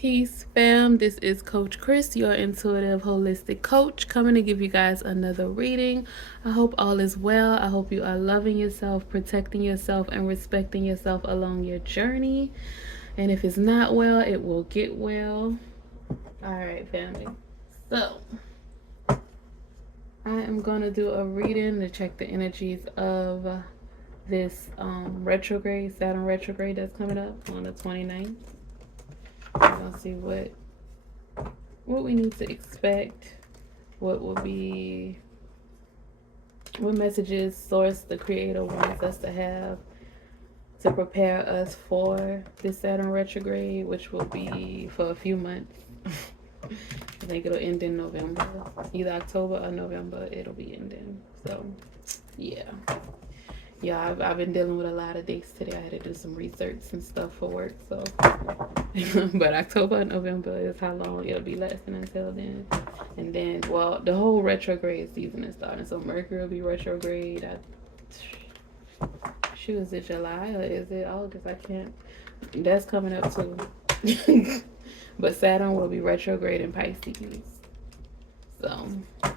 Peace, fam. This is Coach Chris, your intuitive holistic coach, coming to give you guys another reading. I hope all is well. I hope you are loving yourself, protecting yourself, and respecting yourself along your journey. And if it's not well, it will get well. All right, family. So, I am going to do a reading to check the energies of this retrograde, Saturn retrograde that's coming up on the 29th. We're gonna see what we need to expect, what messages source the creator wants us to have to prepare us for this Saturn retrograde, which will be for a few months. I think it'll end in November, either October or November. It'll be ending. So, yeah. I've been dealing with a lot of dates today. I had to do some research and stuff for work. So, but October and November is how long it'll be lasting until then. And then, well, the whole retrograde season is starting. So Mercury will be retrograde. Is it July or is it August? I can't. That's coming up too. But Saturn will be retrograde in Pisces. So, all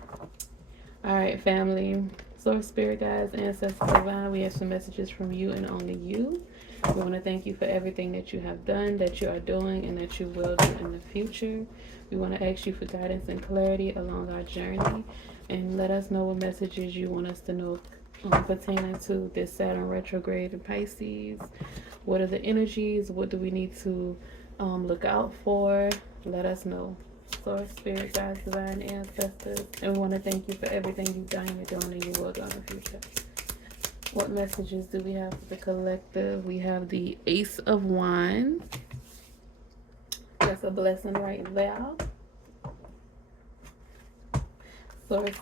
right, family. Source, spirit guides, ancestors, divine, we have some messages from you and only you. We want to thank you for everything that you have done, that you are doing, and that you will do in the future. We want to ask you for guidance and clarity along our journey, and let us know what messages you want us to know pertaining to this Saturn retrograde in Pisces. What are the energies? What do we need to look out for? Let us know. Source, spirit, guides, divine, ancestors, and we want to thank you for everything you've done, you're doing, and you will do in the future. What messages do we have for the collective? We have the Ace of Wands. That's a blessing right there. Source,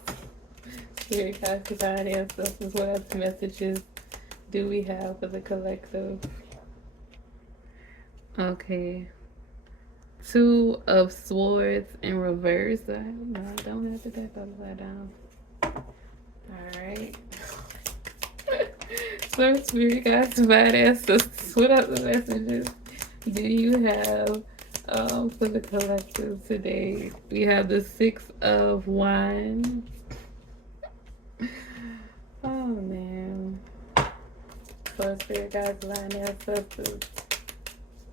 spirit, guides, divine, ancestors. What other messages do we have for the collective? Okay. Two of Swords in reverse. I don't have to type upside down. Alright. So, spirit guides, divine ancestors, what other messages do you have for the collective today? We have the Six of Wands. Oh, man. So, spirit guides, divine ancestors.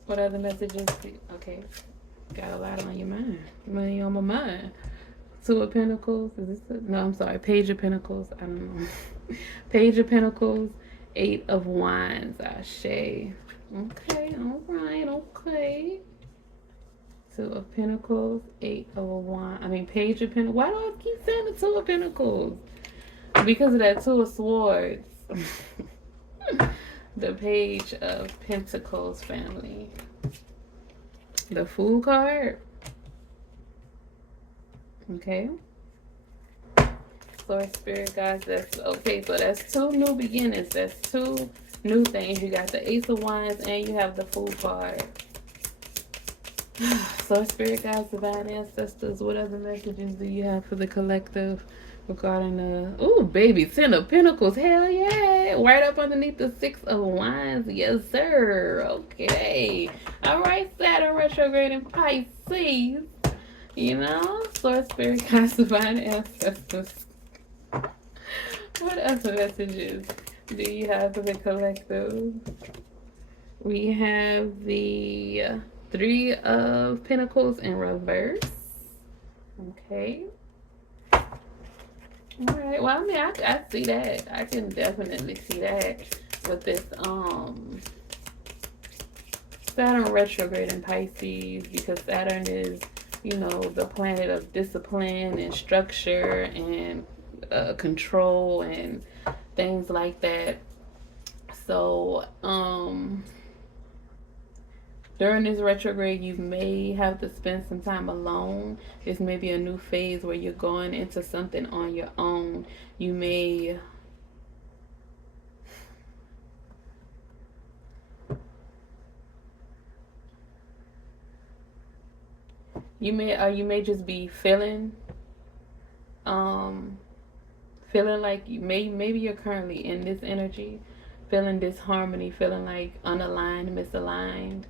What other messages do you... Okay. Got a lot on your mind. Money on my mind. Two of Pentacles. Is this no, I'm sorry. Page of Pentacles. I don't know. Page of Pentacles. Eight of Wands. Ashe. Okay. All right. Okay. Two of Pentacles. Eight of Wands. Page of Pentacles. Why do I keep saying the Two of Pentacles? Because of that Two of Swords. The Page of Pentacles, family. The Fool card. Okay. Source, spirit guys, that's okay. So that's two new beginnings. That's two new things. You got the Ace of Wands and you have the Fool card. Source, spirit guides, divine ancestors, what other messages do you have for the collective regarding the... Ooh, baby, Ten of Pentacles. Hell yeah. Right up underneath the Six of Wands. Yes, sir. Okay. All right, Saturn retrograde in Pisces. You know, Source, spirit guides, divine ancestors. What other messages do you have for the collective? We have the Three of Pentacles in reverse. Okay. All right. Well, I see that. I can definitely see that with this Saturn retrograde in Pisces, because Saturn is, the planet of discipline and structure and control and things like that. So, during this retrograde, you may have to spend some time alone. This may be a new phase where you're going into something on your own. You may... You may just be feeling like maybe you're currently in this energy, feeling disharmony, feeling like unaligned, misaligned,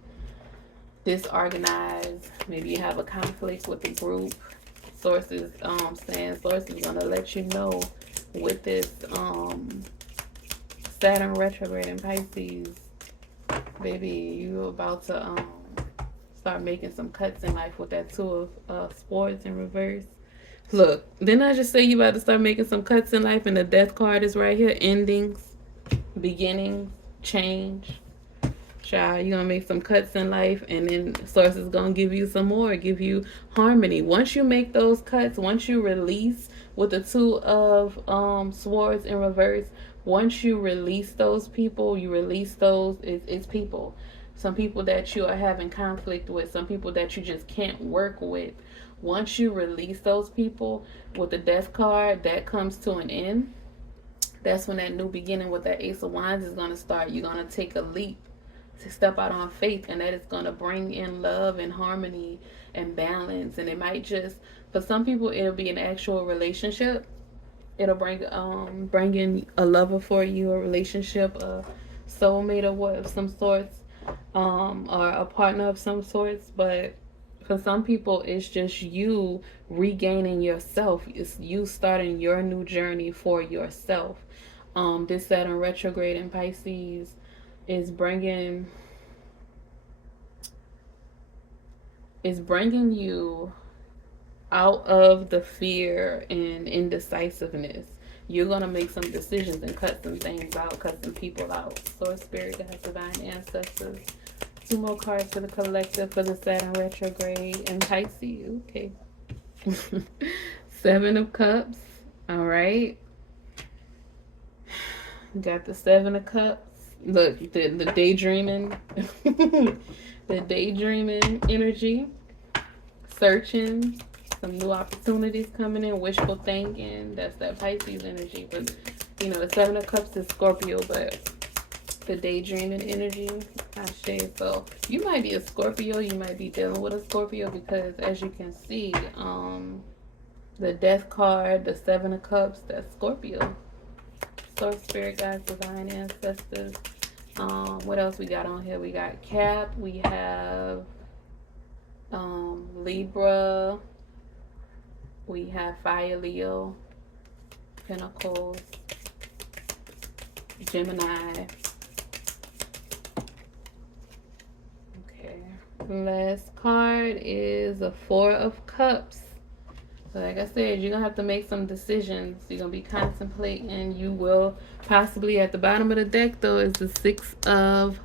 disorganized. Maybe you have a conflict with the group. Sources saying sources gonna let you know with this Saturn retrograde in Pisces, baby, you about to start making some cuts in life with that two of swords in reverse. Look, didn't I just say you about to start making some cuts in life, and the death card is right here? Endings, beginnings, change. Child, you're gonna make some cuts in life, and then source is gonna give you some more, give you harmony. Once you make those cuts, once you release with the two of swords in reverse, once you release those people, you release those it's people. Some people that you are having conflict with, some people that you just can't work with. Once you release those people with the death card, that comes to an end. That's when that new beginning with that Ace of Wands is gonna start. You're gonna take a leap to step out on faith, and that is going to bring in love and harmony and balance. And it might just, for some people, it'll be an actual relationship. It'll bring in a lover for you, a relationship, a soulmate of some sorts, or a partner of some sorts. But for some people, it's just you regaining yourself. It's you starting your new journey for yourself. This Saturn retrograde in Pisces is bringing you out of the fear and indecisiveness. You're going to make some decisions and cut some things out, cut some people out. Source, spirit, guides, divine ancestors. 2 more cards for the collective for the Saturn retrograde and Pisces. Okay. 7 of Cups. All right. Got the 7 of Cups. Look, the daydreaming, the daydreaming energy, searching, some new opportunities coming in, wishful thinking. That's that Pisces energy. But you know, the 7 of Cups is Scorpio, but the daydreaming energy, I say. So you might be a Scorpio, you might be dealing with a Scorpio, because as you can see, the Death card, the 7 of Cups, that's Scorpio. Source, spirit, guides, divine ancestors. What else we got on here? We got Cap. We have Libra. We have Fire, Leo, Pentacles, Gemini. Okay. Last card is a 4 of Cups. So like I said, you're going to have to make some decisions. You're going to be contemplating. You will possibly, at the bottom of the deck, though, is the 6 of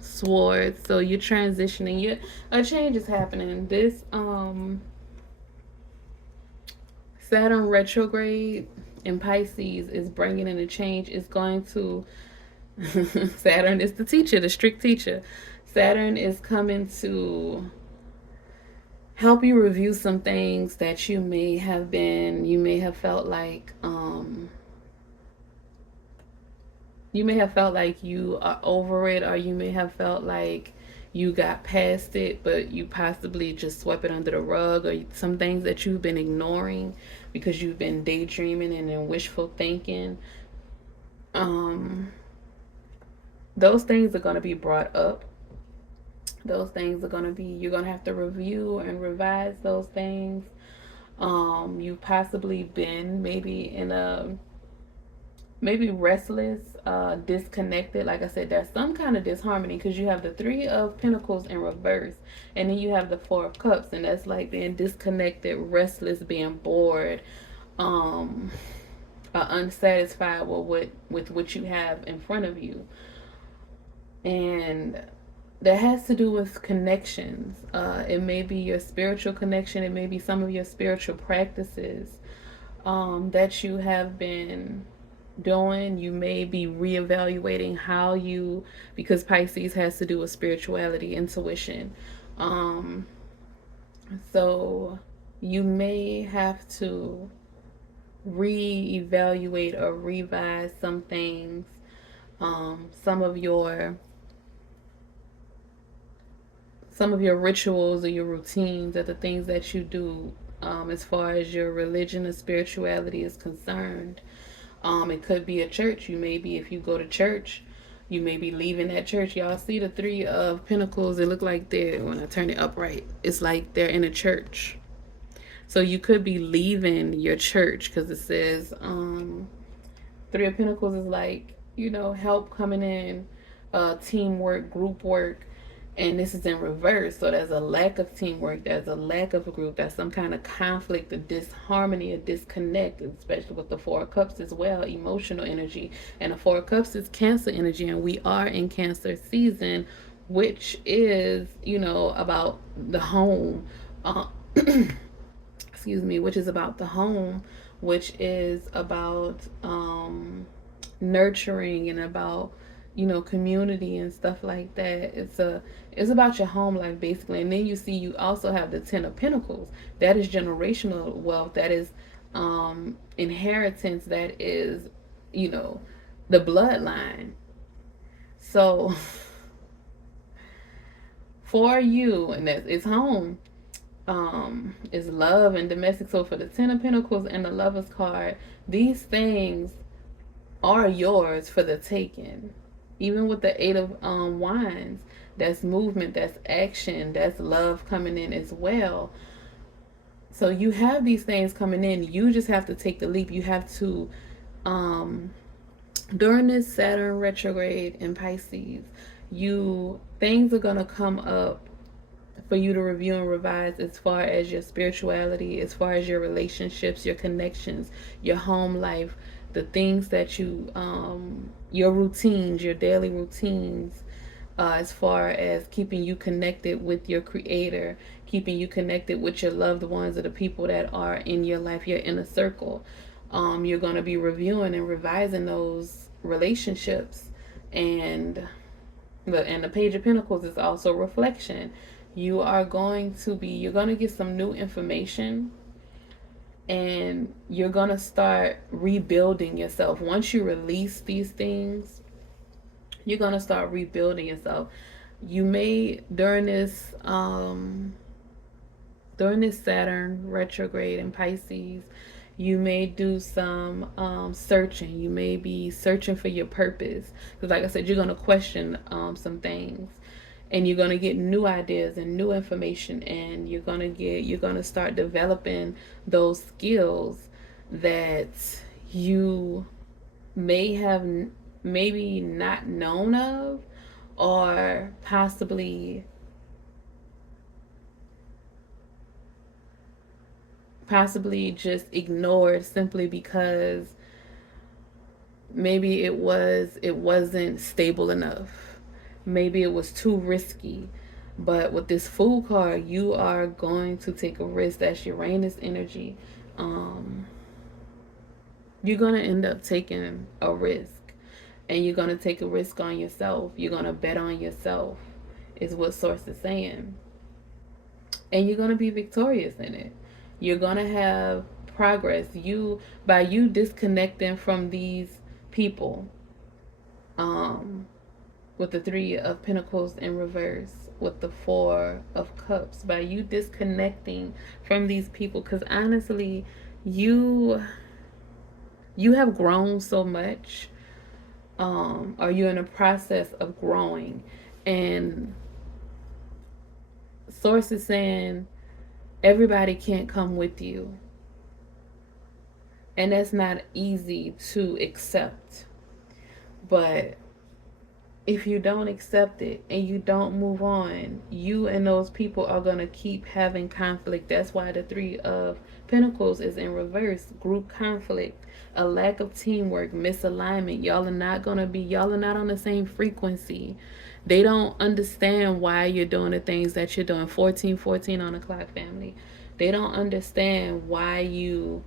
Swords. So you're transitioning. A change is happening. This Saturn retrograde in Pisces is bringing in a change. It's going to... Saturn is the teacher, the strict teacher. Saturn is coming to help you review some things that you may have felt like you are over it, or you may have felt like you got past it, but you possibly just swept it under the rug, or some things that you've been ignoring because you've been daydreaming and in wishful thinking. Those things are going to be brought up. Those things are going to be, you're going to have to review and revise those things. You've possibly been maybe restless, disconnected. Like I said, there's some kind of disharmony, because you have the 3 of Pentacles in reverse, and then you have the 4 of Cups, and that's like being disconnected, restless, being bored, unsatisfied with what you have in front of you. And that has to do with connections. It may be your spiritual connection. It may be some of your spiritual practices that you have been doing. You may be reevaluating how you, because Pisces has to do with spirituality, intuition. So you may have to reevaluate or revise some things. Some of your rituals or your routines are the things that you do as far as your religion or spirituality is concerned. It could be a church. You maybe, if you go to church, You may be leaving that church. Y'all see the Three of Pentacles? It look like they're, when I turn it upright, it's like they're in a church. So you could be leaving your church, because it says Three of Pentacles is like, you know, help coming in, teamwork, group work. And this is in reverse. So there's a lack of teamwork. There's a lack of a group. There's some kind of conflict, a disharmony, a disconnect, especially with the Four of Cups as well, emotional energy. And the Four of Cups is Cancer energy. And we are in Cancer season, which is, you know, about the home. Excuse me, which is about the home, which is about nurturing and about, you know, community and stuff like that. It's about your home life basically. And then you see you also have the Ten of Pentacles. That is generational wealth. That is inheritance. That is, you know, the bloodline. So for you, and that it's home, is love and domestic. So for the Ten of Pentacles and the Lovers card, these things are yours for the taking. Even with the Eight of Wands, that's movement, that's action, that's love coming in as well. So you have these things coming in. You just have to take the leap. You have to, during this Saturn retrograde in Pisces, things are gonna come up for you to review and revise, as far as your spirituality, as far as your relationships, your connections, your home life, the things that you, your routines, your daily routines, as far as keeping you connected with your creator, keeping you connected with your loved ones or the people that are in your life, your inner circle. You're going to be reviewing and revising those relationships. And the Page of Pentacles is also reflection. You're going to get some new information, and you're going to start rebuilding yourself. Once you release these things, you're going to start rebuilding yourself. You may, during this Saturn retrograde in Pisces, you may do some searching. You may be searching for your purpose, because like I said, you're going to question some things, and you're going to get new ideas and new information, and you're going to start developing those skills that you may have maybe not known of, or possibly just ignored, simply because maybe it wasn't stable enough. Maybe it was too risky. But with this Fool card, you are going to take a risk. That's Uranus energy. You're going to end up taking a risk. And you're going to take a risk on yourself. You're going to bet on yourself, is what Source is saying. And you're going to be victorious in it. You're going to have progress. By you disconnecting from these people, with the Three of Pentacles in reverse, with the Four of Cups, by you disconnecting from these people, because honestly, you have grown so much, or you're in a process of growing, and Source is saying everybody can't come with you, and that's not easy to accept. But if you don't accept it and you don't move on, you and those people are going to keep having conflict. That's why the Three of Pentacles is in reverse. Group conflict, a lack of teamwork, misalignment. Y'all are not on the same frequency. They don't understand why you're doing the things that you're doing. 1414 on the clock, family. They don't understand why you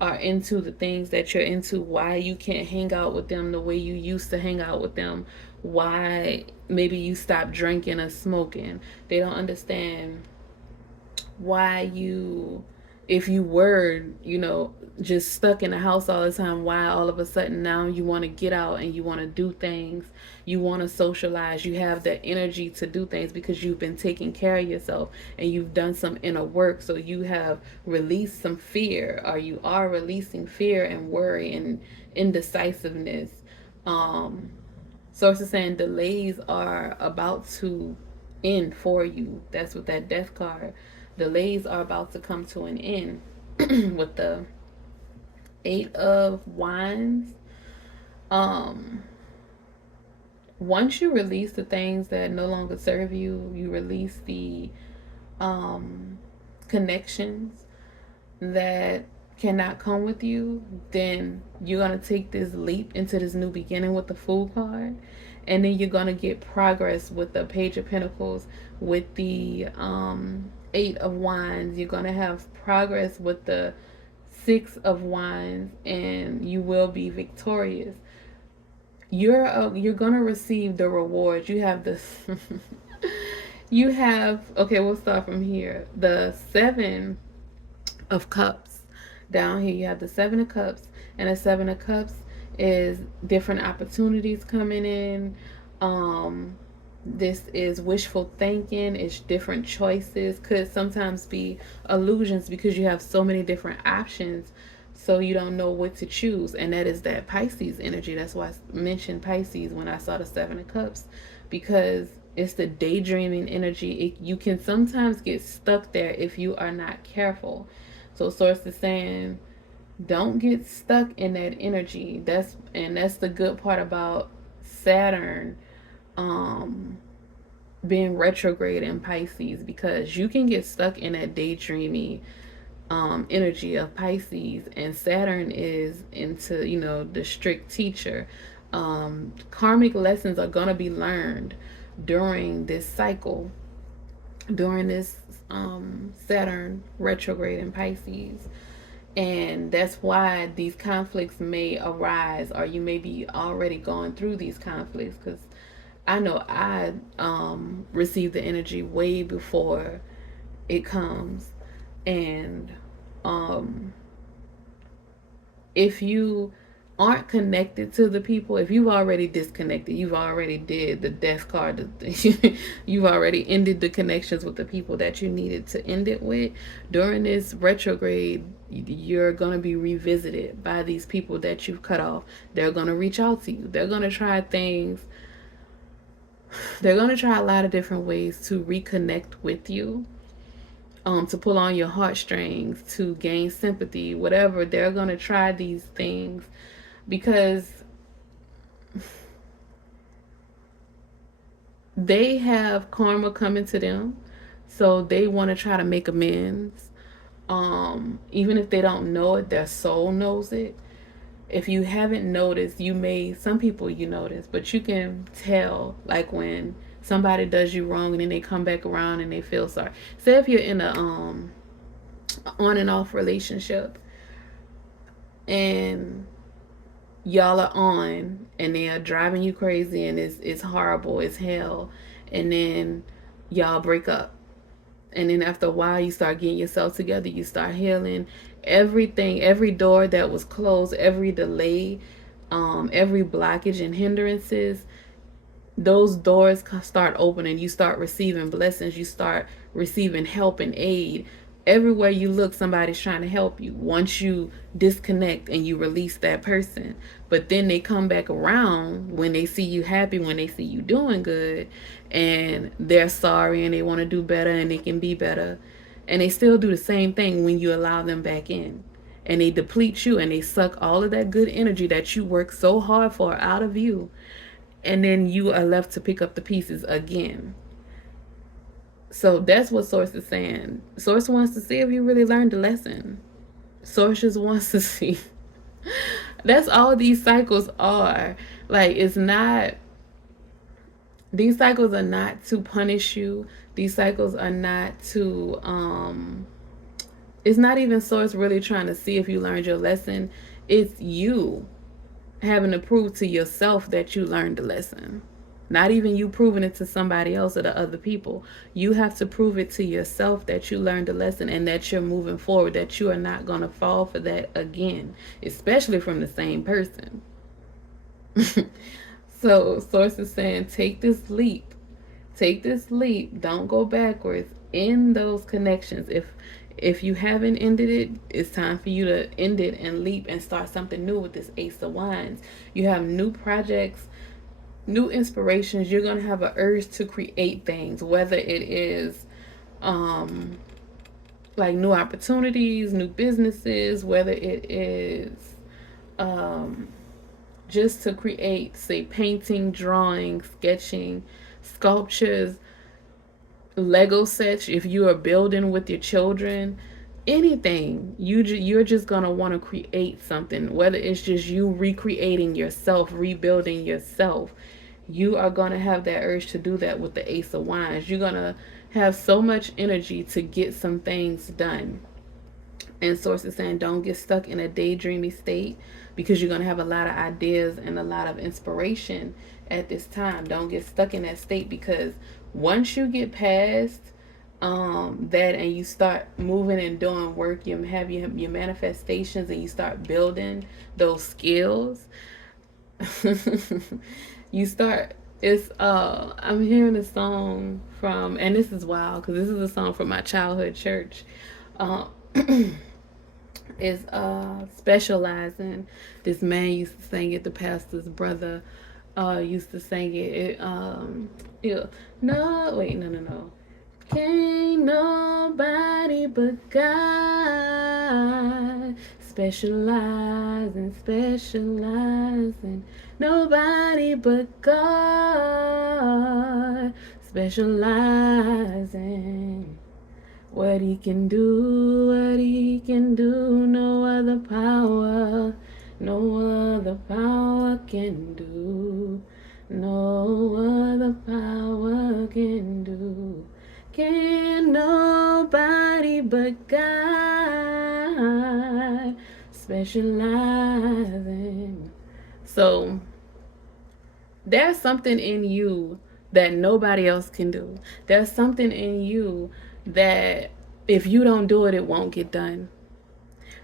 are into the things that you're into, why you can't hang out with them the way you used to hang out with them, why maybe you stopped drinking or smoking. They don't understand why if you were, just stuck in the house all the time, why all of a sudden now you want to get out and you want to do things, you want to socialize, you have the energy to do things because you've been taking care of yourself and you've done some inner work. So you have released some fear, or you are releasing fear and worry and indecisiveness. Source is saying delays are about to end for you. That's with that death card. Delays are about to come to an end with the 8 of Wands. Um, Once you release the things that no longer serve you, you release the um, connections that cannot come with you, then you're going to take this leap into this new beginning with the Fool card. And then you're going to get progress with the Page of Pentacles, with the 8 of Wands. You're going to have progress with the 6 of Wands, and you will be victorious. You're going to receive the rewards. You have this. You have, okay, we'll start from here. The 7 of Cups. Down here you have the 7 of Cups, and the 7 of Cups is different opportunities coming in. This is wishful thinking. It's different choices. Could sometimes be illusions because you have so many different options, so you don't know what to choose. And that is that Pisces energy. That's why I mentioned Pisces when I saw the 7 of Cups, because it's the daydreaming energy. You can sometimes get stuck there if you are not careful. So Source is saying, don't get stuck in that energy. That's the good part about Saturn being retrograde in Pisces, because you can get stuck in that daydreamy energy of Pisces, and Saturn is into, the strict teacher. Karmic lessons are going to be learned during this cycle, during this Saturn retrograde in Pisces. And that's why these conflicts may arise, or you may be already going through these conflicts, because I know I receive the energy way before it comes. And if you aren't connected to the people, if you've already disconnected, you've already did the death card, you've already ended the connections with the people that you needed to end it with, during this retrograde, you're going to be revisited by these people that you've cut off. They're going to reach out to you. They're going to try things. They're going to try a lot of different ways to reconnect with you, to pull on your heartstrings, to gain sympathy, whatever. They're going to try these things because they have karma coming to them. So they want to try to make amends. Even if they don't know it, their soul knows it. If you haven't noticed, some people you notice, but you can tell, like when somebody does you wrong and then they come back around and they feel sorry. Say if you're in a on and off relationship, and y'all are on and they are driving you crazy, and it's horrible, it's hell, and then y'all break up, and then after a while you start getting yourself together, you start healing. Everything, every door that was closed, every delay, every blockage and hindrances, those doors start opening. You start receiving blessings. You start receiving help and aid. Everywhere you look, somebody's trying to help you. Once you disconnect and you release that person, but then they come back around when they see you happy, when they see you doing good, and they're sorry and they want to do better and they can be better. And they still do the same thing when you allow them back in. And they deplete you and they suck all of that good energy that you work so hard for out of you. And then you are left to pick up the pieces again. So that's what Source is saying. Source wants to see if you really learned the lesson. Source just wants to see. That's all these cycles are. Like, these cycles are not to punish you. These cycles are not to, it's not even Source really trying to see if you learned your lesson. It's you having to prove to yourself that you learned the lesson. Not even you proving it to somebody else or the other people. You have to prove it to yourself that you learned the lesson and that you're moving forward, that you are not going to fall for that again, especially from the same person. So Source is saying, take this leap. Take this leap. Don't go backwards in those connections. If you haven't ended it, it's time for you to end it and leap and start something new with this Ace of Wands. You have new projects new inspirations. You're going to have an urge to create things, whether it is like new opportunities, new businesses, whether it is just to create, say, painting, drawing, sketching, sculptures, Lego sets, if you are building with your children, anything, you're just going to want to create something, whether it's just you recreating yourself, rebuilding yourself. You are going to have that urge to do that with the Ace of Wands. You're going to have so much energy to get some things done. And Source is saying don't get stuck in a daydreamy state, because you're going to have a lot of ideas and a lot of inspiration at this time. Don't get stuck in that state, because once you get past that and you start moving and doing work, you have your manifestations and you start building those skills. You start, it's I'm hearing a song from, and this is wild because this is a song from my childhood church. Is Specializing. This man used to sing it. The pastor's brother used to sing it. Yeah. No, wait, no. Can't nobody but God specializing. Nobody but God specializing. What he can do, no other power can do. No other power can do. Can nobody but God specializing. So there's something in you that nobody else can do. There's something in you that if you don't do it, it won't get done.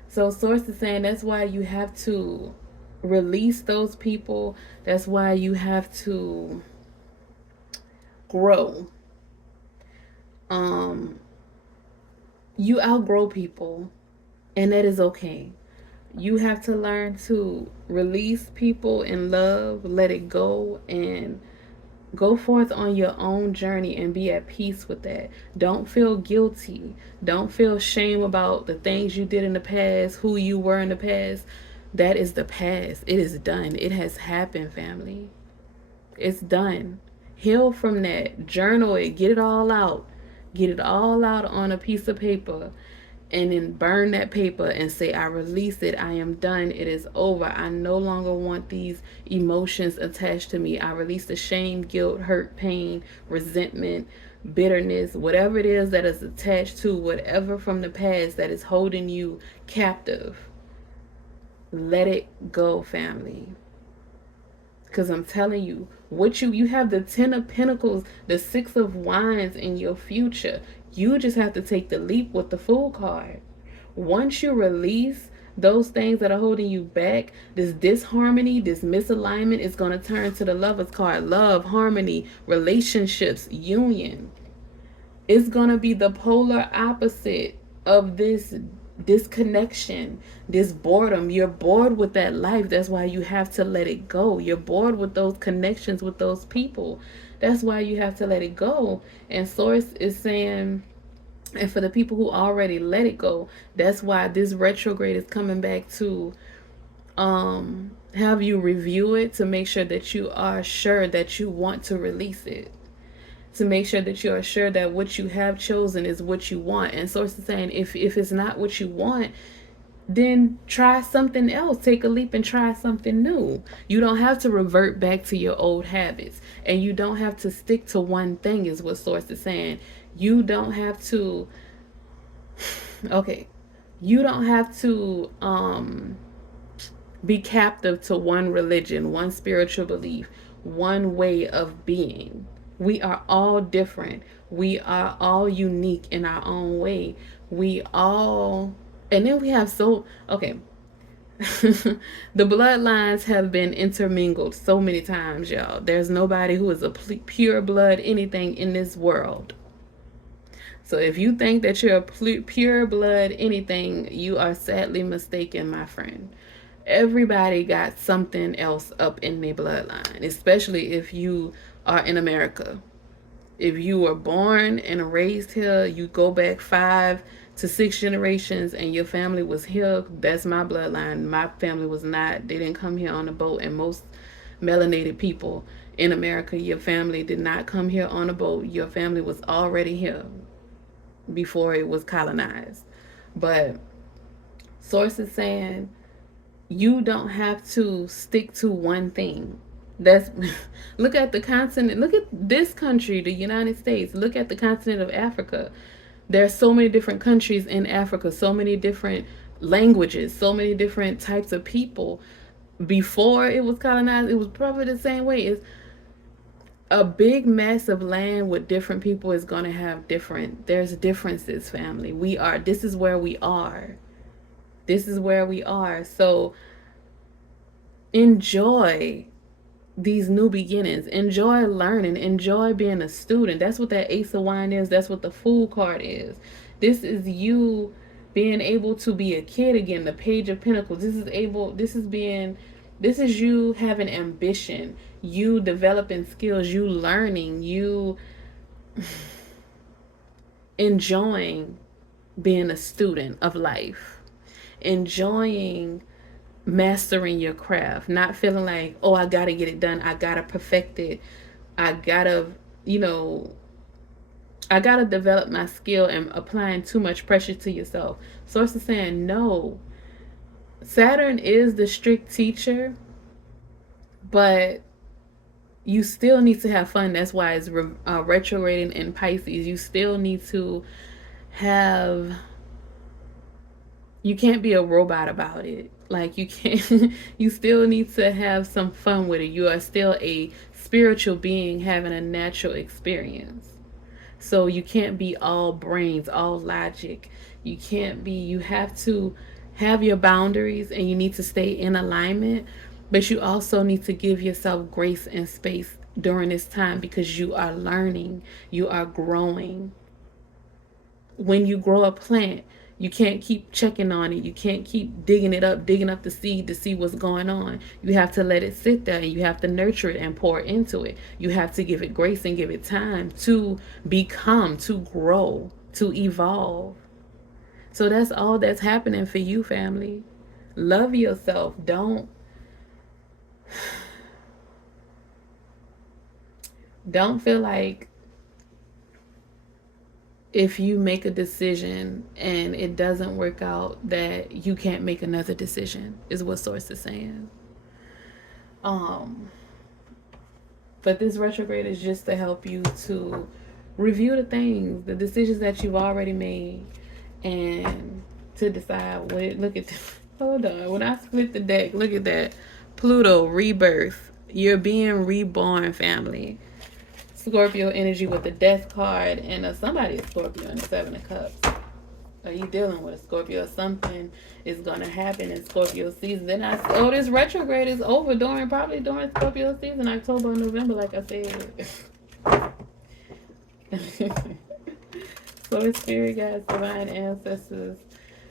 So Source is saying that's why you have to release those people. That's why you have to grow. You outgrow people, and that is okay. You have to learn to release people in love, let it go, and go forth on your own journey and be at peace with that. Don't feel guilty. Don't feel shame about the things you did in the past, who you were in the past. That is the past. It is done. It has happened, family. It's done. Heal from that. Journal it. Get it all out. Get it all out on a piece of paper, and then burn that paper and say, I release it. I am done. It is over. I no longer want these emotions attached to me. I release the shame, guilt, hurt, pain, resentment, bitterness, whatever it is that is attached to whatever from the past that is holding you captive. Let it go, family. Because I'm telling you, what you have the 10 of Pentacles, the 6 of Wands in your future. You just have to take the leap with the Fool card. Once you release those things that are holding you back, this disharmony, this misalignment is going to turn to the Lover's card. Love, harmony, relationships, union. It's going to be the polar opposite of this disconnection, this boredom. You're bored with that life. That's why you have to let it go. You're bored with those connections with those people. That's why you have to let it go. And Source is saying, and for the people who already let it go, that's why this retrograde is coming back to have you review it, to make sure that you are sure that you want to release it, to make sure that you are sure that what you have chosen is what you want. And Source is saying, if it's not what you want, then try something else. Take a leap and try something new. You don't have to revert back to your old habits, and you don't have to stick to one thing, is what Source is saying. You don't have to, okay, you don't have to be captive to one religion, one spiritual belief, one way of being. We are all different. We are all unique in our own way. We all, and then we have okay. The bloodlines have been intermingled so many times, y'all. There's nobody who is a pure blood anything in this world. So if you think that you're a pure blood anything, you are sadly mistaken, my friend. Everybody got something else up in their bloodline, especially if you are in America. If you were born and raised here, you go back 5 to 6 generations and your family was here. That's my bloodline. My family was not. They didn't come here on a boat. And most melanated people in America, your family did not come here on a boat. Your family was already here before it was colonized. But source is saying you don't have to stick to one thing. That's look at the continent. Look at this country, the United States. Look at the continent of Africa. There are so many different countries in Africa, so many different languages, so many different types of people. Before it was colonized, it was probably the same way. It's a big mass of land with different people is going to have there's differences, family. This is where we are. This is where we are. So enjoy these new beginnings. Enjoy learning. Enjoy being a student. That's what that Ace of Wine is. That's what the Fool card is. This is you being able to be a kid again. The Page of Pentacles. This is you having ambition. You developing skills. You learning. You enjoying being a student of life. Enjoying mastering your craft, not feeling like, oh, I gotta get it done, I gotta perfect it, I gotta develop my skill, and applying too much pressure to yourself. Source is saying no. Saturn is the strict teacher, but you still need to have fun. That's why it's retrograding in Pisces. You still need to have, you can't be a robot about it. Like, you can't, you still need to have some fun with it. You are still a spiritual being having a natural experience. So you can't be all brains, all logic. You have to have your boundaries and you need to stay in alignment. But you also need to give yourself grace and space during this time because you are learning, you are growing. When you grow a plant, you can't keep checking on it. You can't keep digging up the seed to see what's going on. You have to let it sit there and you have to nurture it and pour into it. You have to give it grace and give it time to become, to grow, to evolve. So that's all that's happening for you, family. Love yourself. Don't feel like if you make a decision and it doesn't work out that you can't make another decision, is what source is saying. But this retrograde is just to help you to review the decisions that you've already made, and to decide look at this. Hold on, when I split the deck, look at that. Pluto, rebirth. You're being reborn, family. Scorpio energy with the Death card, and somebody is Scorpio in the Seven of Cups. Are you dealing with a Scorpio? Something is going to happen in Scorpio season. Then this retrograde is over probably during Scorpio season, October and November, like I said. So, spirit guides, divine ancestors,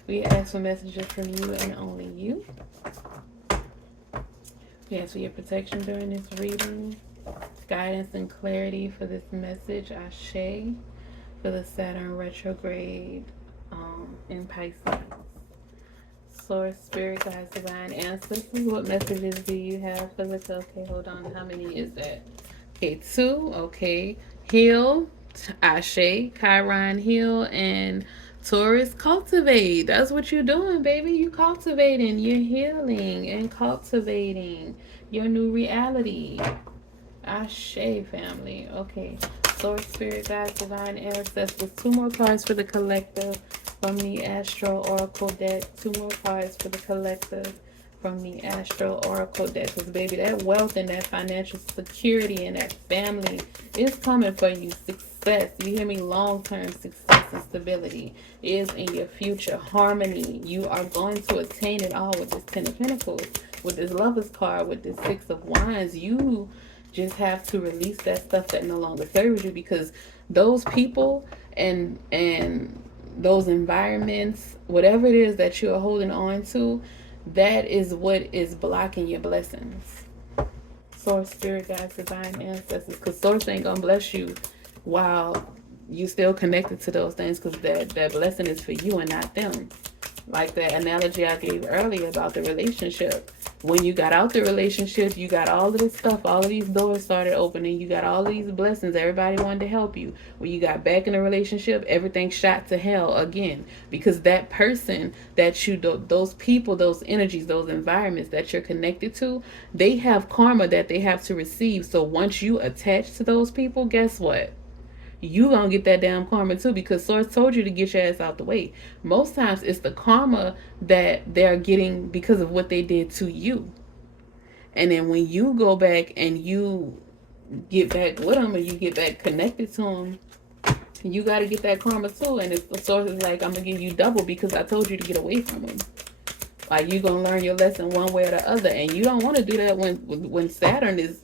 we ask for messages from you and only you. We ask for your protection during this reading, guidance and clarity for this message, Ashe, for the Saturn retrograde in Pisces. Source, spirit guides, divine ancestors, what messages do you have for this? Okay, hold on, how many is that? Okay, 2. Okay, heal, Ashe, Chiron, heal, and Taurus, cultivate. That's what you're doing, baby. You cultivating, you're healing and cultivating your new reality. Ashe, family. Okay, Source, spirit guides, divine ancestors. 2 more cards for the collective from the Astro Oracle deck. 2 more cards for the collective from the Astro Oracle deck. Because, baby, that wealth and that financial security and that family is coming for you. Success. You hear me? Long-term success and stability is in your future. Harmony. You are going to attain it all with this 10 of Pentacles. With this Lovers card, with this 6 of Wands, you just have to release that stuff that no longer serves you, because those people and those environments, whatever it is that you're holding on to, That is what is blocking your blessings. Source, spirit guides, divine ancestors. Because source ain't gonna bless you while you still connected to those things, because that blessing is for you and not them. Like that analogy I gave earlier about the relationship. When you got out the relationship, you got all of this stuff, all of these doors started opening, you got all these blessings, everybody wanted to help you. When you got back in a relationship, everything shot to hell again, because that person that you, those people, those energies, those environments that you're connected to, they have karma that they have to receive. So once you attach to those people, guess what? You gonna get that damn karma too, because source told you to get your ass out the way. Most times it's the karma that they're getting because of what they did to you. And then when you go back and you get back with them and you get back connected to them, you got to get that karma too. And it's the source is like, I'm gonna give you double because I told you to get away from them. Like, you gonna learn your lesson one way or the other, and you don't want to do that when Saturn is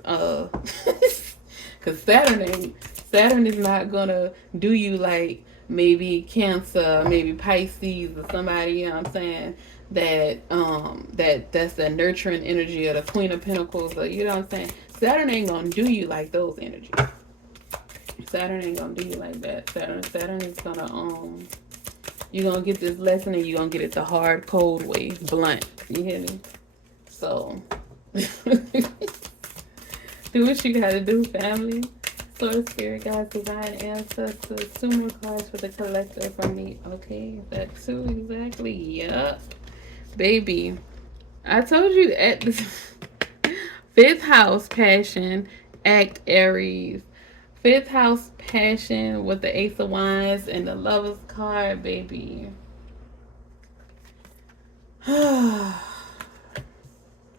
because Saturn is not gonna do you like maybe Cancer, maybe Pisces, or somebody, you know what I'm saying, that's the nurturing energy of the Queen of Pentacles, or, you know what I'm saying. Saturn ain't gonna do you like those energies. Saturn ain't gonna do you like that. Saturn is gonna you're gonna get this lesson and you're gonna get it the hard, cold way, blunt. You hear me? So do what you gotta do, family. Source, spirit guides, divine ancestors. 2 more cards for the collector from me. Okay, that 2 exactly. Yup. Baby, I told you at the 5th house, passion, act Aries. 5th house, passion, with the Ace of Wands and the Lover's card, baby.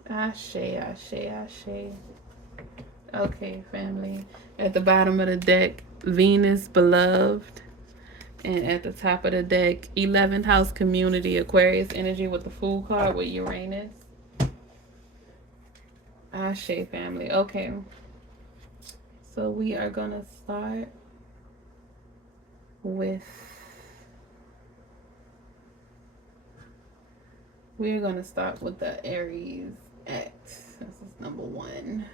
Ashe, ashe, ashe. Okay, family. At the bottom of the deck, Venus, beloved. And at the top of the deck, 11th house, community, Aquarius energy with the Fool card with Uranus. Ashe, family. Okay. So we are going to start with... We're going to start with the Aries act. This is number 1.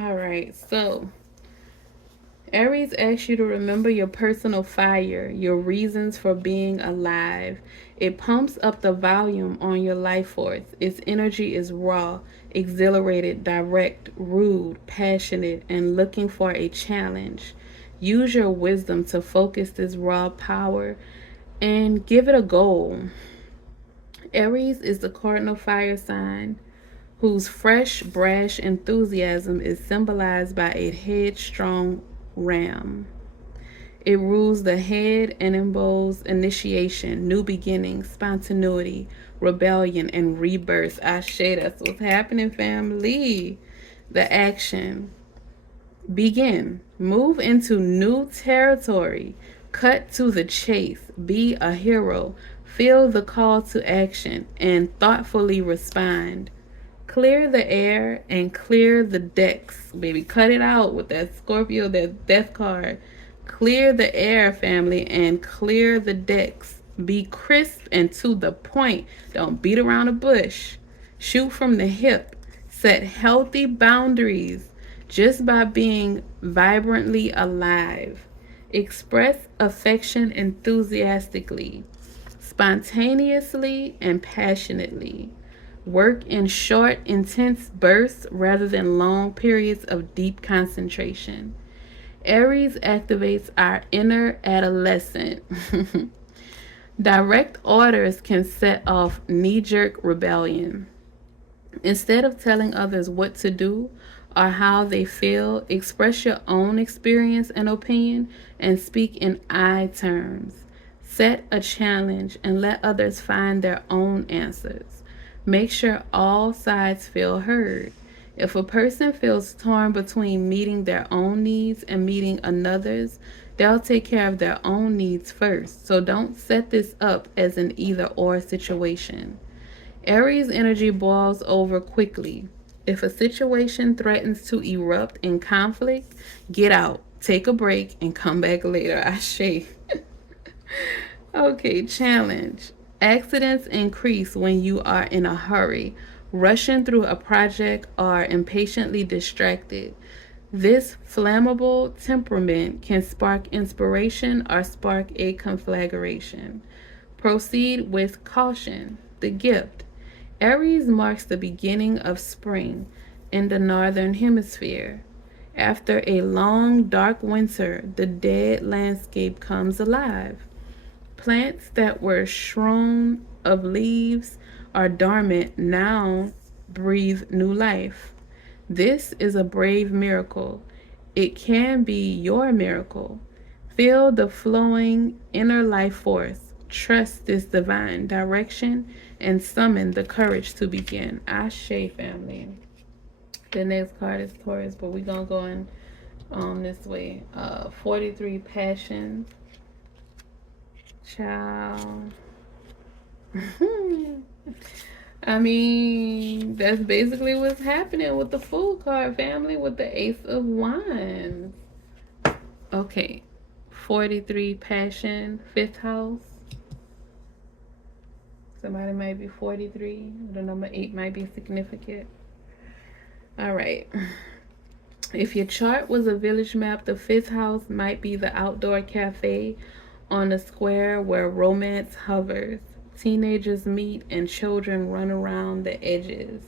All right, so Aries asks you to remember your personal fire, your reasons for being alive. It pumps up the volume on your life force. Its energy is raw, exhilarated, direct, rude, passionate, and looking for a challenge. Use your wisdom to focus this raw power and give it a goal. Aries is the cardinal fire sign, whose fresh, brash enthusiasm is symbolized by a headstrong ram. It rules the head and embodies initiation, new beginnings, spontaneity, rebellion, and rebirth. Ashe, that's what's happening, family. The action. Begin. Move into new territory. Cut to the chase. Be a hero. Feel the call to action and thoughtfully respond. Clear the air and clear the decks. Baby, cut it out with that Scorpio, that death card. Clear the air, family, and clear the decks. Be crisp and to the point. Don't beat around the bush. Shoot from the hip. Set healthy boundaries just by being vibrantly alive. Express affection enthusiastically, spontaneously, and passionately. Work in short, intense bursts rather than long periods of deep concentration. Aries activates our inner adolescent. Direct orders can set off knee-jerk rebellion. Instead of telling others what to do or how they feel, express your own experience and opinion and speak in I terms. Set a challenge and let others find their own answers. Make sure all sides feel heard. If a person feels torn between meeting their own needs and meeting another's, they'll take care of their own needs first. So don't set this up as an either-or situation. Aries energy boils over quickly. If a situation threatens to erupt in conflict, get out, take a break, and come back later. Ashe. Okay, challenge. Accidents increase when you are in a hurry, rushing through a project, or impatiently distracted. This flammable temperament can spark inspiration or spark a conflagration. Proceed with caution. The gift. Aries marks the beginning of spring in the northern hemisphere. After a long, dark winter, the dead landscape comes alive. Plants that were shorn of leaves are dormant now breathe new life. This is a brave miracle. It can be your miracle. Feel the flowing inner life force. Trust this divine direction and summon the courage to begin. Ashe, family. The next card is Taurus, but we're going to go in this way. 43 passions. Child. I mean, that's basically what's happening with the Fool card, family, with the Ace of Wands. Okay, 43 passion, 5th house. Somebody might be 43. The number 8 might be significant. All right. If your chart was a village map, the 5th house might be the outdoor cafe on a square where romance hovers. Teenagers meet and children run around the edges.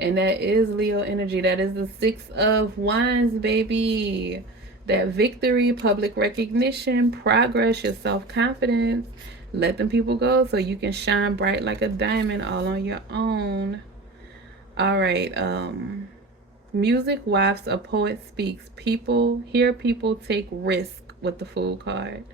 And that is Leo energy. That is the 6 of Wands, baby. That victory, public recognition, progress, your self-confidence. Let them people go so you can shine bright like a diamond all on your own. All right. Music wafts, a poet speaks. People take risk with the Fool card.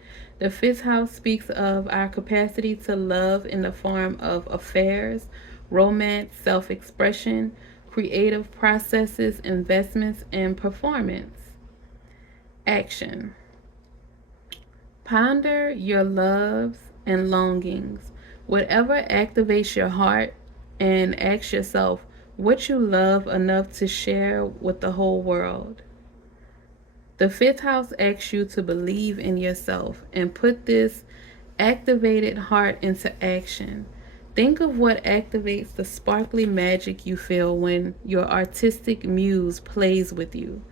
The 5th house speaks of our capacity to love in the form of affairs, romance, self-expression, creative processes, investments, and performance. Action. Ponder your loves and longings. Whatever activates your heart, and ask yourself what you love enough to share with the whole world. The 5th house asks you to believe in yourself and put this activated heart into action. Think of what activates the sparkly magic you feel when your artistic muse plays with you.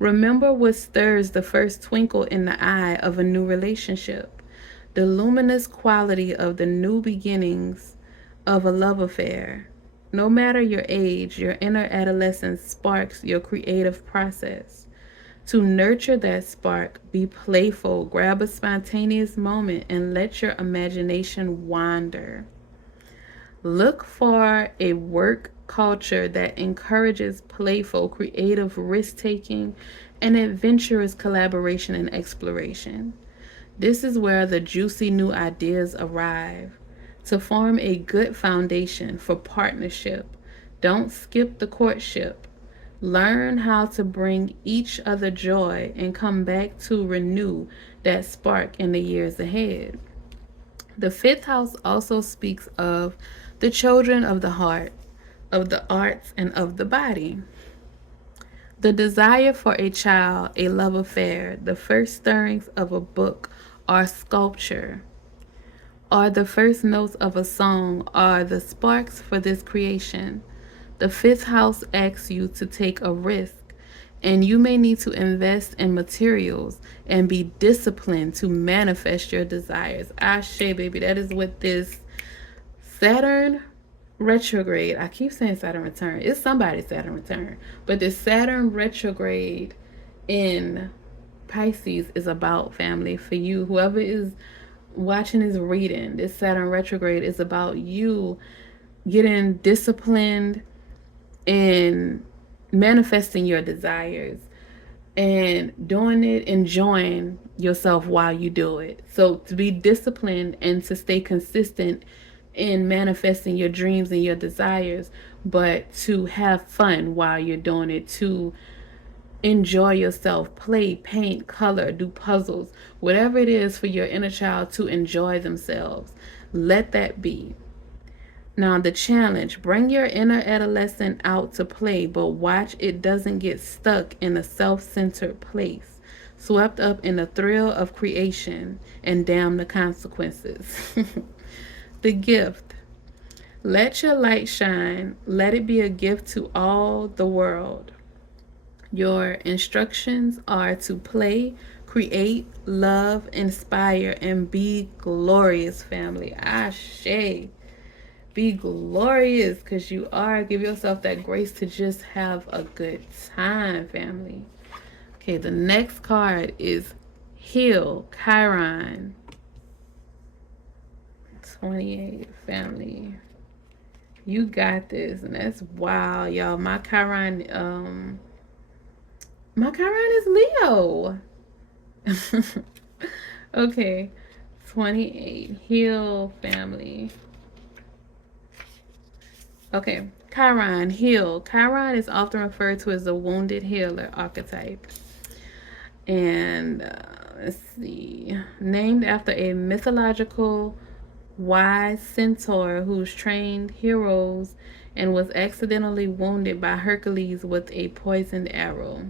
Remember what stirs the first twinkle in the eye of a new relationship, the luminous quality of the new beginnings of a love affair. No matter your age, your inner adolescence sparks your creative process. To nurture that spark, be playful, grab a spontaneous moment, and let your imagination wander. Look for a work culture that encourages playful, creative risk-taking and adventurous collaboration and exploration. This is where the juicy new ideas arrive. To form a good foundation for partnership, don't skip the courtship. Learn how to bring each other joy and come back to renew that spark in the years ahead. The 5th house also speaks of the children of the heart, of the arts, and of the body. The desire for a child, a love affair, the first stirrings of a book or sculpture, or the first notes of a song are the sparks for this creation. The 5th house asks you to take a risk, and you may need to invest in materials and be disciplined to manifest your desires. Ashe, baby, that is what this Saturn retrograde, I keep saying Saturn return, it's somebody's Saturn return, but this Saturn retrograde in Pisces is about, family. For you, whoever is watching this reading, this Saturn retrograde is about you getting disciplined and manifesting your desires and doing it, enjoying yourself while you do it. So to be disciplined and to stay consistent in manifesting your dreams and your desires, but to have fun while you're doing it, to enjoy yourself, play, paint, color, do puzzles, whatever it is for your inner child to enjoy themselves. Let that be. Now the challenge, bring your inner adolescent out to play, but watch it doesn't get stuck in a self-centered place. swept up in the thrill of creation, and damn the consequences. The gift. Let your light shine. Let it be a gift to all the world. Your instructions are to play, create, love, inspire, and be glorious, family. Ashe. Be glorious because you are. Give yourself that grace to just have a good time, family. Okay, the next card is Heal, Chiron. 28, family. You got this. And that's wow, y'all. My Chiron is Leo. Okay. 28. Heal, family. Okay. Chiron, heal. Chiron is often referred to as the wounded healer archetype. And let's see. Named after a mythological wise centaur who's trained heroes and was accidentally wounded by Hercules with a poisoned arrow.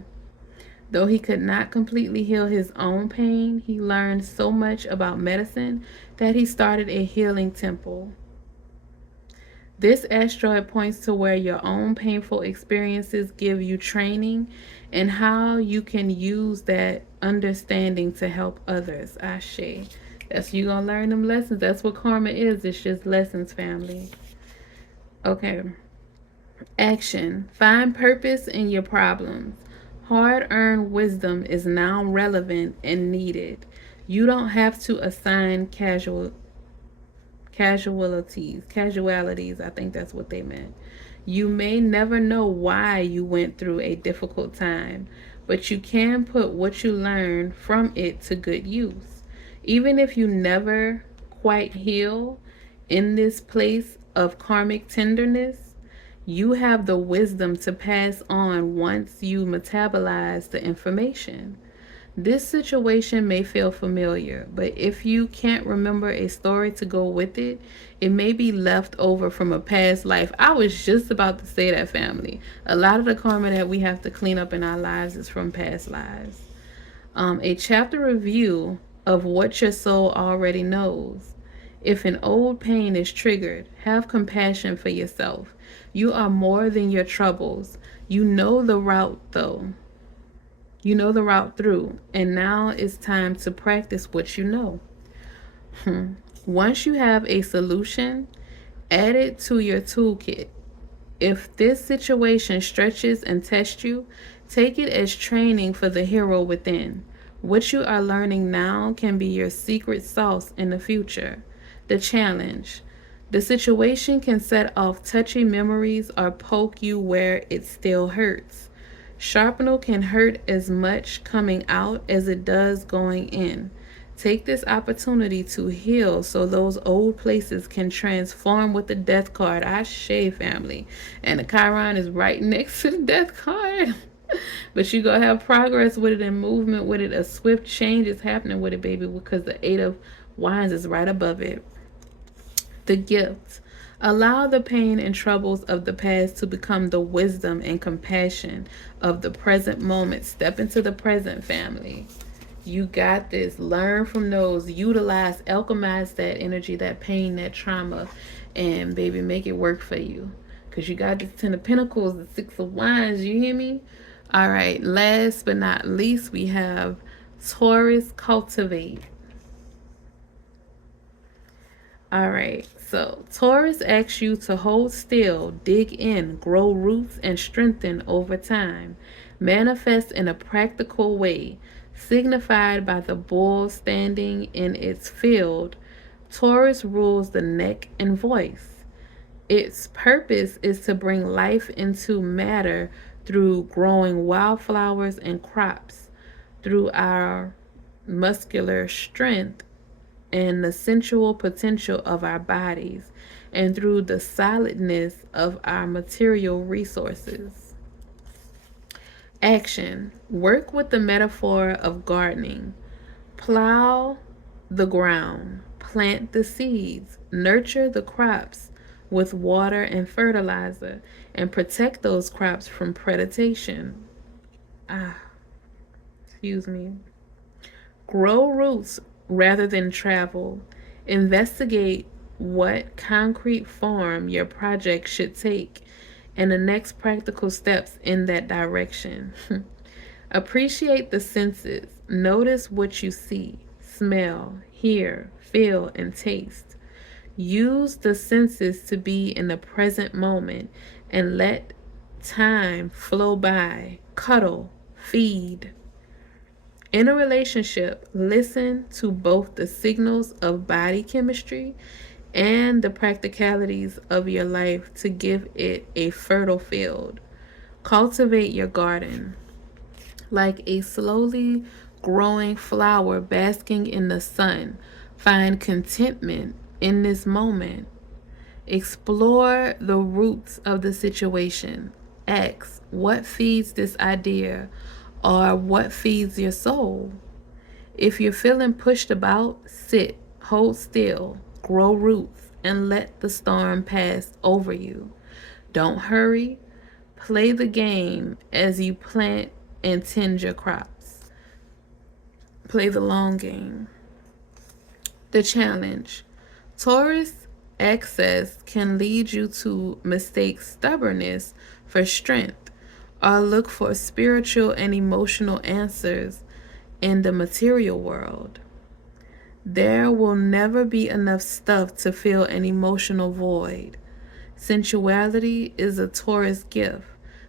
Though he could not completely heal his own pain, he learned so much about medicine that he started a healing temple. This asteroid points to where your own painful experiences give you training and how you can use that understanding to help others. Ashe. That's you gonna learn them lessons. That's what karma is. It's just lessons, family. Okay. Action. Find purpose in your problems. Hard-earned wisdom is now relevant and needed. You don't have to assign casualties, I think that's what they meant. You may never know why you went through a difficult time, but you can put what you learned from it to good use. Even if you never quite heal in this place of karmic tenderness, you have the wisdom to pass on once you metabolize the information. This situation may feel familiar, but if you can't remember a story to go with it, it may be left over from a past life. I was just about to say that, family. A lot of the karma that we have to clean up in our lives is from past lives. A chapter review of what your soul already knows. If an old pain is triggered, have compassion for yourself. You are more than your troubles. You know the route, though. You know the route through, and now it's time to practice what you know. Once you have a solution, add it to your toolkit. If this situation stretches and tests you, take it as training for the hero within. What you are learning now can be your secret sauce in the future. The challenge. The situation can set off touchy memories or poke you where it still hurts. Sharpener can hurt as much coming out as it does going in. Take this opportunity to heal so those old places can transform with the death card. Ashe, family. And the Chiron is right next to the death card. But you're going to have progress with it and movement with it. A swift change is happening with it, baby, because the Eight of Wands is right above it. The gift. Allow the pain and troubles of the past to become the wisdom and compassion of the present moment. Step into the present, family. You got this. Learn from those. Utilize, alchemize that energy, that pain, that trauma, and baby, make it work for you. Because you got this Ten of Pentacles, the Six of Wands. You hear me? All right. Last but not least, we have Taurus, cultivate. All right, so Taurus asks you to hold still, dig in, grow roots, and strengthen over time. Manifest in a practical way, signified by the bull standing in its field. Taurus rules the neck and voice. Its purpose is to bring life into matter through growing wildflowers and crops, through our muscular strength and the sensual potential of our bodies, and through the solidness of our material resources. Action. Work with the metaphor of gardening. Plow the ground, plant the seeds, nurture the crops with water and fertilizer, and protect those crops from predation. Excuse me. Grow roots rather than travel. Investigate what concrete form your project should take and the next practical steps in that direction. Appreciate the senses. Notice what you see, smell, hear, feel, and taste. Use the senses to be in the present moment and let time flow by. Cuddle, feed. In a relationship, listen to both the signals of body chemistry and the practicalities of your life to give it a fertile field. Cultivate your garden like a slowly growing flower basking in the sun. Find contentment in this moment. Explore the roots of the situation. Ask what feeds this idea or what feeds your soul. If you're feeling pushed about, sit, hold still, grow roots, and let the storm pass over you. Don't hurry. Play the game as you plant and tend your crops. Play the long game. The challenge. Taurus excess can lead you to mistake stubbornness for strength or look for spiritual and emotional answers in the material world. There will never be enough stuff to fill an emotional void. Sensuality is a Taurus gift,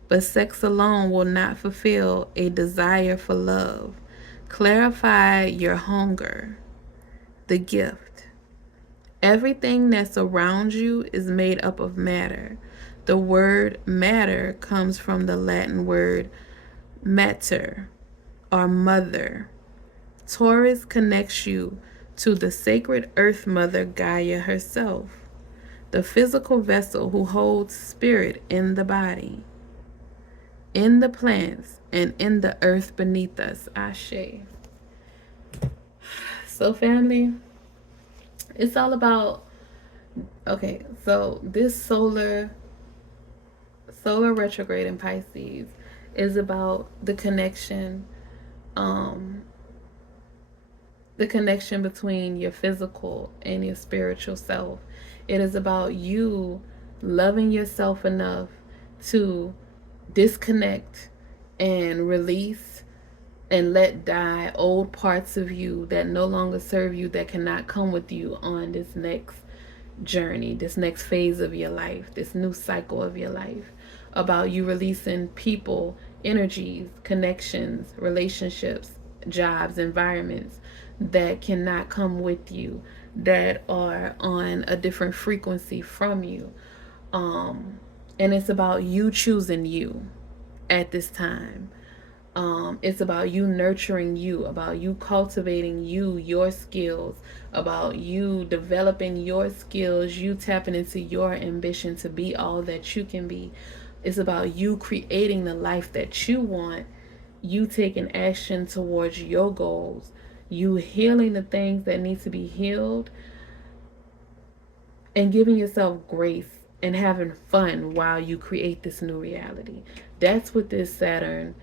but sex alone will not fulfill a desire for love. Clarify your hunger. The gift. Everything that's around you is made up of matter. The word matter comes from the Latin word mater or mother. Taurus connects you to the sacred earth mother Gaia herself, the physical vessel who holds spirit in the body, in the plants, and in the earth beneath us. Ashe. So family, it's all about, okay, so this solar retrograde in Pisces is about the connection between your physical and your spiritual self. It is about you loving yourself enough to disconnect and release and let die old parts of you that no longer serve you, that cannot come with you on this next journey, this next phase of your life, this new cycle of your life. About you releasing people, energies, connections, relationships, jobs, environments that cannot come with you, that are on a different frequency from you. And it's about you choosing you at this time. It's about you nurturing you, about you cultivating you, your skills, about you developing your skills, you tapping into your ambition to be all that you can be. It's about you creating the life that you want, you taking action towards your goals, you healing the things that need to be healed, and giving yourself grace and having fun while you create this new reality. That's what this Saturn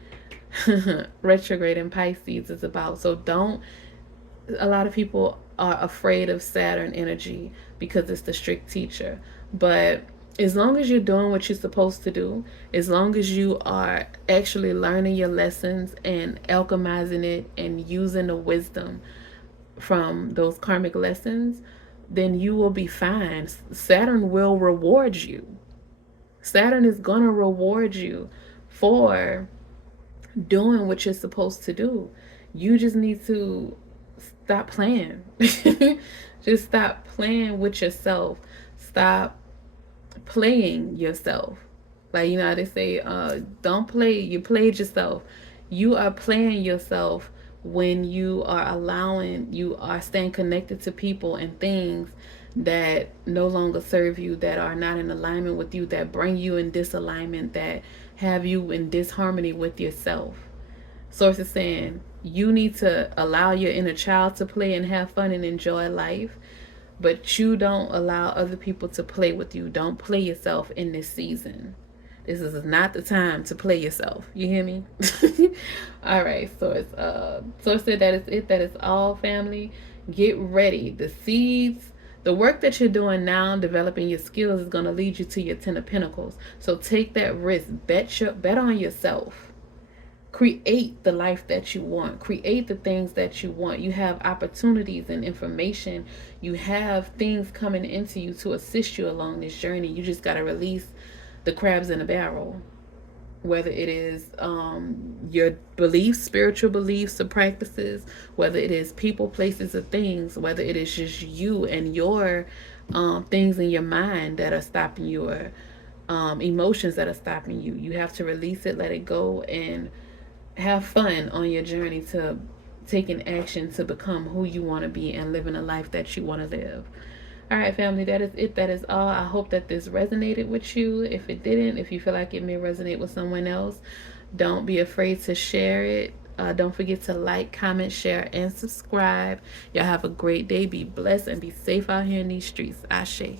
retrograde in Pisces is about. So a lot of people are afraid of Saturn energy because it's the strict teacher. But as long as you're doing what you're supposed to do, as long as you are actually learning your lessons and alchemizing it and using the wisdom from those karmic lessons, then you will be fine. Saturn will reward you. Saturn is going to reward you for doing what you're supposed to do. You just need to stop playing. Just stop playing with yourself. Stop playing yourself. Like, you know how they say, don't play, you played yourself. You are playing yourself when you are staying connected to people and things that no longer serve you, that are not in alignment with you, that bring you in disalignment, that have you in disharmony with yourself. Source is saying you need to allow your inner child to play and have fun and enjoy life, but you don't allow other people to play with you. Don't play yourself in this season. This is not the time to play yourself. You hear me? All right, so it's so it said that is it. That is all, family. Get ready. The seeds, the work that you're doing now, developing your skills, is going to lead you to your 10 of Pentacles. So take that risk. Bet on yourself. Create the life that you want. Create the things that you want. You have opportunities and information. You have things coming into you to assist you along this journey. You just got to release the crabs in a barrel, whether it is your beliefs, spiritual beliefs or practices, whether it is people, places, or things, whether it is just you and your things in your mind that are stopping you, or emotions that are stopping you. You have to release it, let it go, and have fun on your journey to taking action to become who you want to be and living a life that you want to live. All right, family, that is it. That is all. I hope that this resonated with you. If it didn't, if you feel like it may resonate with someone else, don't be afraid to share it. Don't forget to like, comment, share, and subscribe. Y'all have a great day. Be blessed and be safe out here in these streets. Ashe.